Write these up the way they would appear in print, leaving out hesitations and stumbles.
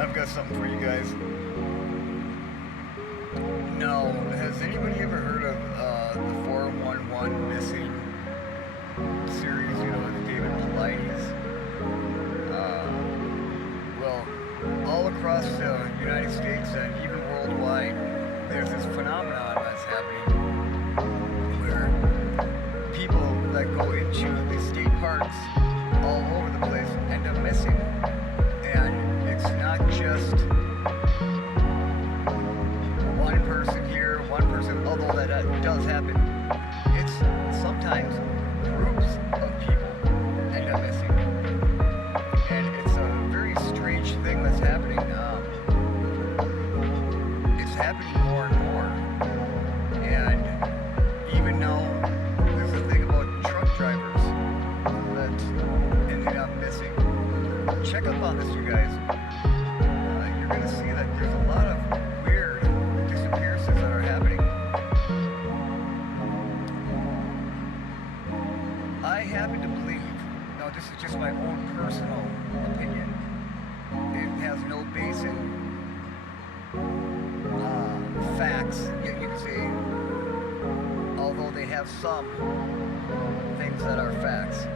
I've got something for you guys. Now, has anybody ever heard of the 411 missing series, with David Paulides? Well, all across the United States and even worldwide, there's this phenomenon that's happening where people that go into the state parks all over the place end up missing. And it's not just one person here, one person, although that does happen. It's sometimes groups of people end up missing. And it's a very strange thing that's happening. It's happening more and more. And even now, there's a thing about truck drivers that ended up missing. Check up on this, you guys. You're going to see that there's a lot of weird disappearances that are happening. I happen to believe, now this is just my own personal opinion, it has no base in facts, yet you can say, although they have some things that are facts,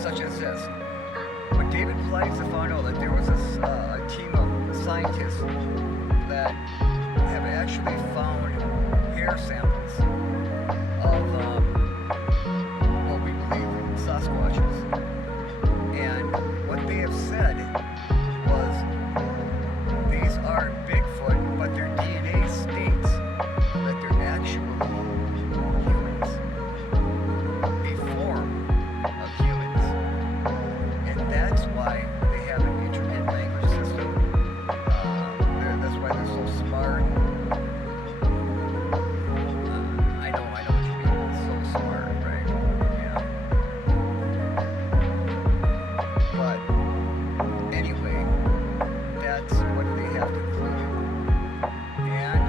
such as this. When David Paulides found out that there was a team of scientists that have actually found hair samples of what we believe Sasquatches. And what they have said was these aren't Bigfoot, but their DNA states that they're actually humans, a form of humans. And that's why they have an intricate language system. That's why they're so smart. I know what you mean. So smart, right? Yeah. But anyway, that's what they have concluded. And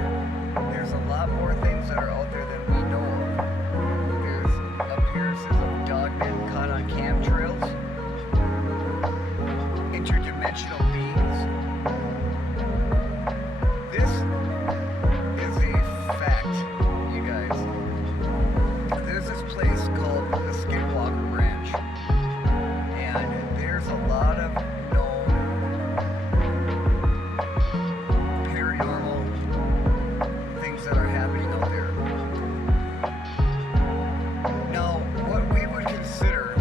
there's a lot more things that are out there than we know of. There's appearances of dogmen caught on camtrails, interdimensional beings. This is a fact, you guys. There's this place called the Skinwalker Ranch, and there's a lot of known paranormal things that are happening out there. Now, what we would consider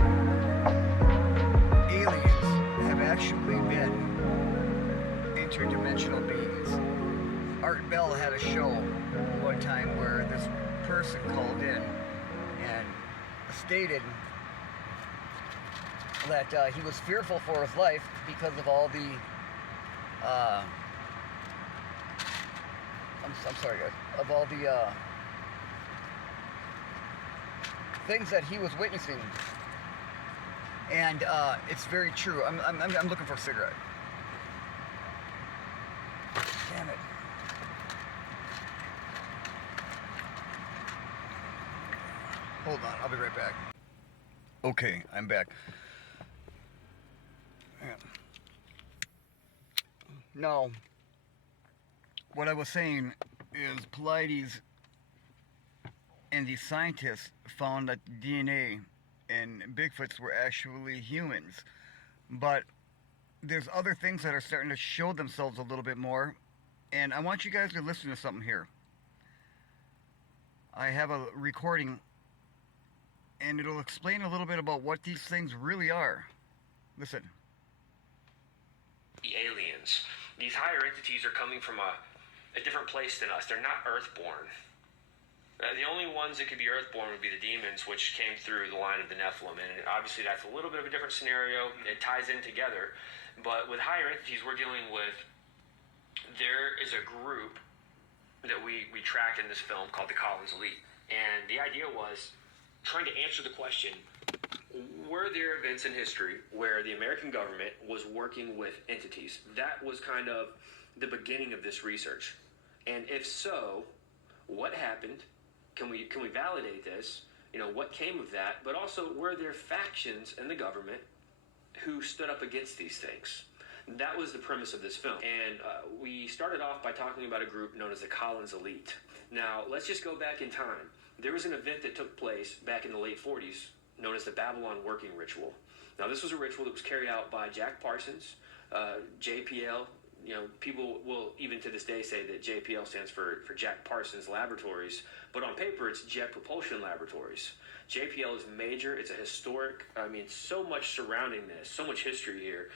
aliens have actually been interdimensional beings. Art Bell had a show one time where this person called in and stated that he was fearful for his life because of all the I'm sorry guys, of all the things that he was witnessing. And it's very true. I'm looking for a cigarette. Damn it. Hold on, I'll be right back. Okay, I'm back. Yeah. Now, what I was saying is Paulides and the scientists found that DNA and Bigfoots were actually humans. But there's other things that are starting to show themselves a little bit more. And I want you guys to listen to something here. I have a recording, and it'll explain a little bit about what these things really are. Listen. The aliens. These higher entities are coming from a different place than us. They're not Earthborn. The only ones that could be Earthborn would be the demons, which came through the line of the Nephilim. And obviously that's a little bit of a different scenario. It ties in together. But with higher entities, we're dealing with, there is a group that we tracked in this film called the Collins Elite. And the idea was trying to answer the question, were there events in history where the American government was working with entities? That was kind of the beginning of this research. And if so, what happened? Can we validate this? What came of that? But also, were there factions in the government who stood up against these things? That was the premise of this film. And we started off by talking about a group known as the Collins Elite. Now, let's just go back in time. There was an event that took place back in the late 40s known as the Babylon Working Ritual. Now, this was a ritual that was carried out by Jack Parsons, JPL. You know, people will even to this day say that JPL stands for Jack Parsons Laboratories, but on paper it's Jet Propulsion Laboratories. JPL is major. It's a historic, so much surrounding this, so much history here.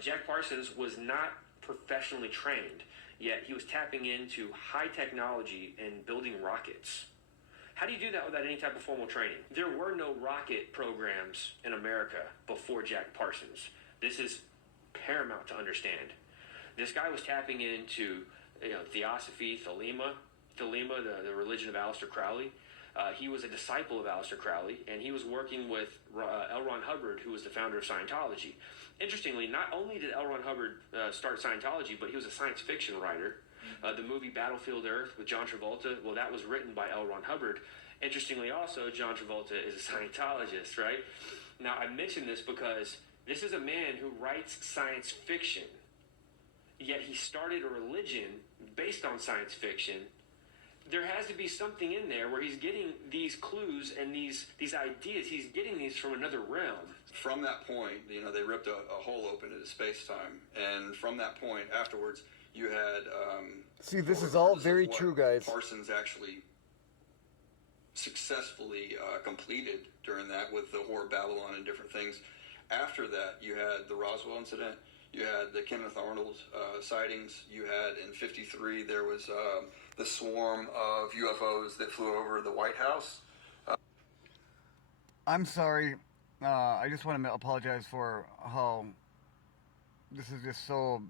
Jack Parsons was not professionally trained, yet he was tapping into high technology and building rockets. How do you do that without any type of formal training? There were no rocket programs in America before Jack Parsons. This is paramount to understand. This guy was tapping into Theosophy, Thelema, the religion of Aleister Crowley. He was a disciple of Aleister Crowley, and he was working with L. Ron Hubbard, who was the founder of Scientology. Interestingly, not only did L. Ron Hubbard start Scientology, but he was a science fiction writer. The movie Battlefield Earth with John Travolta, well, that was written by L. Ron Hubbard. Interestingly also, John Travolta is a Scientologist, right? Now, I mention this because this is a man who writes science fiction, yet he started a religion based on science fiction. There has to be something in there where he's getting these clues and these ideas. He's getting these from another realm. From that point, they ripped a hole open into space-time. And from that point afterwards, you had... See, this is all very true, guys. Parsons actually successfully completed during that with the Whore of Babylon and different things. After that, you had the Roswell incident. You had the Kenneth Arnold sightings. You had, in 1953, there was the swarm of UFOs that flew over the White House. I'm sorry. I just want to apologize for how this is just so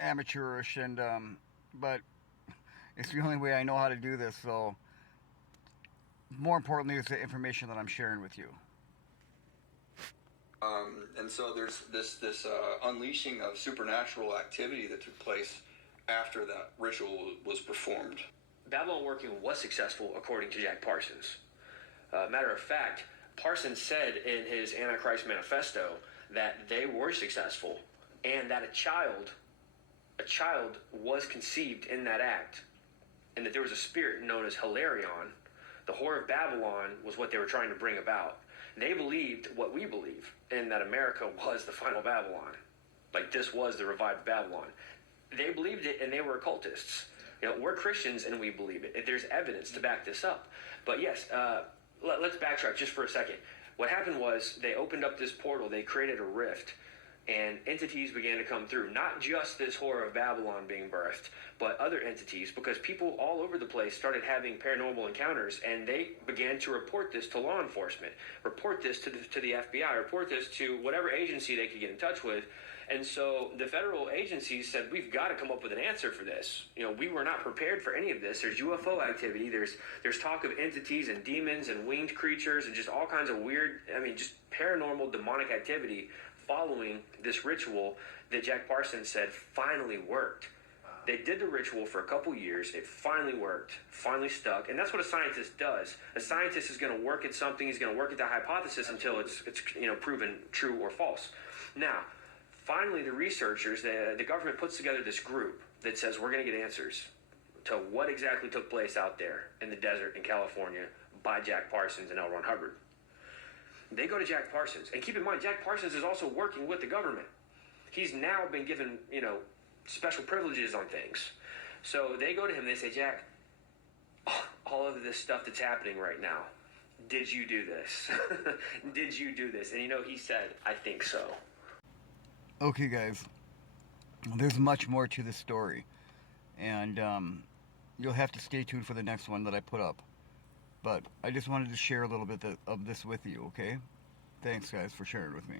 amateurish, and but it's the only way I know how to do this. So, more importantly, it's the information that I'm sharing with you. And so there's this unleashing of supernatural activity that took place after that ritual was performed. Babylon Working was successful, according to Jack Parsons. Matter of fact, Parsons said in his Antichrist Manifesto that they were successful, and that a child was conceived in that act, and that there was a spirit known as Hilarion. The Whore of Babylon was what they were trying to bring about. They believed what we believe, in that America was the final Babylon. Like, this was the revived Babylon. They believed it, and they were occultists. We're Christians, and we believe it. There's evidence to back this up. But yes, let's backtrack just for a second. What happened was they opened up this portal. They created a rift, and entities began to come through. Not just this Whore of Babylon being birthed, but other entities, because people all over the place started having paranormal encounters, and they began to report this to law enforcement, report this to the FBI, report this to whatever agency they could get in touch with. And so the federal agencies said, we've got to come up with an answer for this. We were not prepared for any of this. There's UFO activity. There's talk of entities and demons and winged creatures and just all kinds of weird, just paranormal, demonic activity following this ritual that Jack Parsons said finally worked. They did the ritual for a couple years. It finally worked, finally stuck. And that's what a scientist does. A scientist is going to work at something. He's going to work at the hypothesis until it's proven true or false. Now, finally, the researchers, the government puts together this group that says we're going to get answers to what exactly took place out there in the desert in California by Jack Parsons and L. Ron Hubbard. They go to Jack Parsons. And keep in mind, Jack Parsons is also working with the government. He's now been given, special privileges on things. So they go to him and they say, Jack, all of this stuff that's happening right now, did you do this? Did you do this? And he said, I think so. Okay, guys, there's much more to the story, and you'll have to stay tuned for the next one that I put up. But I just wanted to share a little bit of this with you, okay? Thanks, guys, for sharing with me.